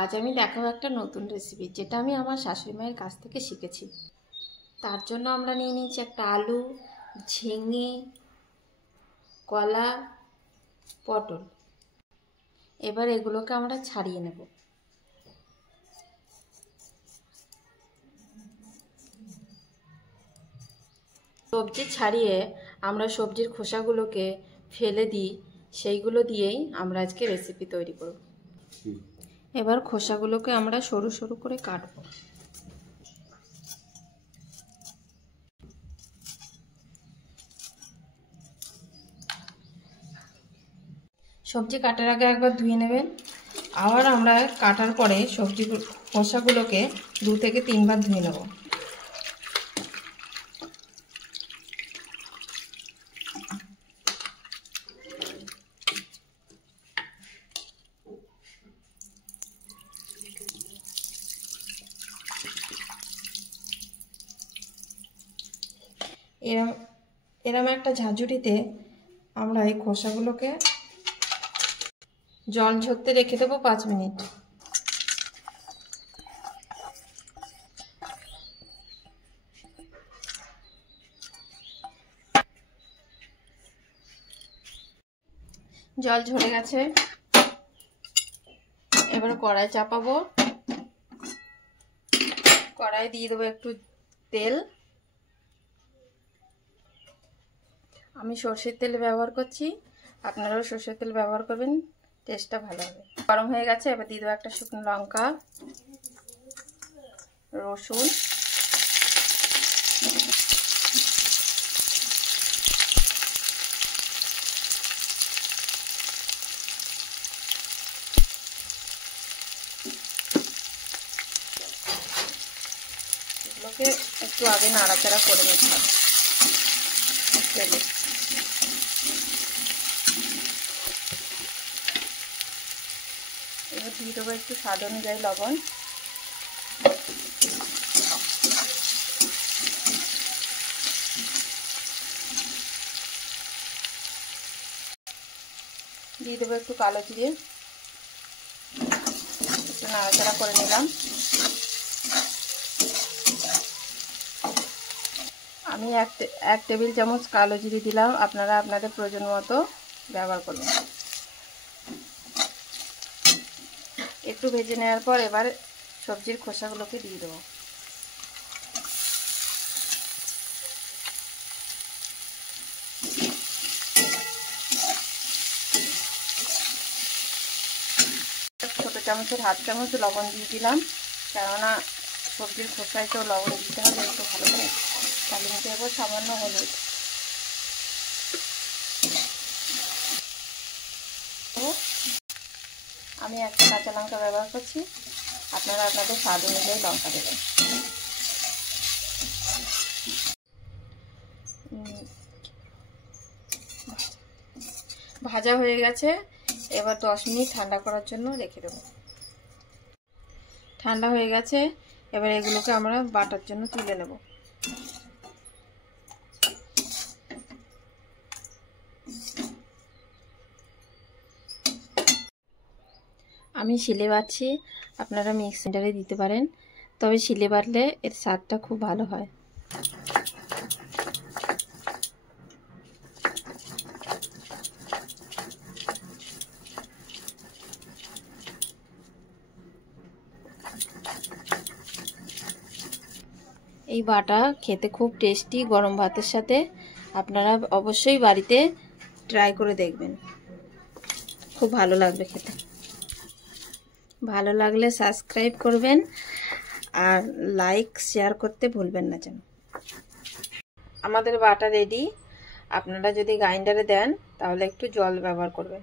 আজ আমি দেখাবো একটা নতুন রেসিপি, যেটা আমি আমার শাশুড়ি মায়ের কাছ থেকে শিখেছি। তার জন্য আমরা নিয়ে নিয়েছি একটা আলু, ঝিঙে, কলা, পটল। এবার এগুলোকে আমরা ছাড়িয়ে নেব। সবজি ছাড়িয়ে আমরা সবজির খোসাগুলোকে ফেলে দিই, সেইগুলো দিয়েই আমরা আজকে রেসিপি তৈরি করব। এবার খোসাগুলোকে আমরা সরু সরু করে কাটবো। সবজি কাটার আগে একবার ধুয়ে নেবেন। আবার আমরা কাটার পরে সবজি খোসাগুলোকে 2 থেকে 3 বার ধুয়ে নেব। এরম একটা ঝাঁঝুড়িতে আমরা এই খোসাগুলোকে জল ঝরতে রেখে দেবো 5 মিনিট। জল ঝরে গেছে, এবার কড়াই চাপাবো। কড়াই দিয়ে দেবো একটু তেল। আমি সরষের তেল ব্যবহার করছি, আপনারাও সরষের তেল ব্যবহার করবেন, টেস্টটা ভালো হবে। গরম হয়ে গেছে, এবার দিয়ে দেবো একটা শুকনো লঙ্কা, রসুন, এগুলোকে একটু আগে নাড়াচাড়া করে নিতে হবে। এবার দিয়ে দেবো একটু স্বাদ অনুযায়ী লবণ। দিয়ে দেবো একটু কালো জিরে, একটু নাড়াচাড়া করে নিলাম। আমি এক টেবিল চামচ কালো জিরে দিলাম, আপনারা আপনাদের প্রয়োজন মতো ব্যবহার করবেন। একটু ভেজে নেওয়ার পর এবার সবজির খোসাগুলোকে দিয়ে দেবো। ছোটো চামচের হাফ চামচ লবণ দিয়ে দিলাম, কেননা সবজির খোসায় তো লবণ দিতে হবে একটু ভালো করে। তাহলে নিতে হবে সামান্য হলুদ। আমি একটা কাঁচা লঙ্কা ব্যবহার করছি, আপনারা আপনাদের স্বাদ অনুযায়ী লঙ্কা দেবেন। ভাজা হয়ে গেছে, এবার 10 মিনিট ঠান্ডা করার জন্য রেখে দেবো। ঠান্ডা হয়ে গেছে, এবার এগুলোকে আমরা বাটার জন্য তুলে নেব। আমি শিলে বাটছি, আপনারা মিক্সারে দিতে পারেন, তবে শিলে বাটলে এর স্বাদটা খুব ভালো হয়। এই বাটা খেতে খুব টেস্টি, গরম ভাতের সাথে আপনারা অবশ্যই বাড়িতে ট্রাই করে দেখবেন, খুব ভালো লাগবে খেতে। ভালো লাগলে সাবস্ক্রাইব করবেন আর লাইক শেয়ার করতে ভুলবেন না যেন। আমাদের বাটা রেডি। আপনারা যদি গ্রাইন্ডারে দেন তাহলে একটু জল ব্যবহার করবেন।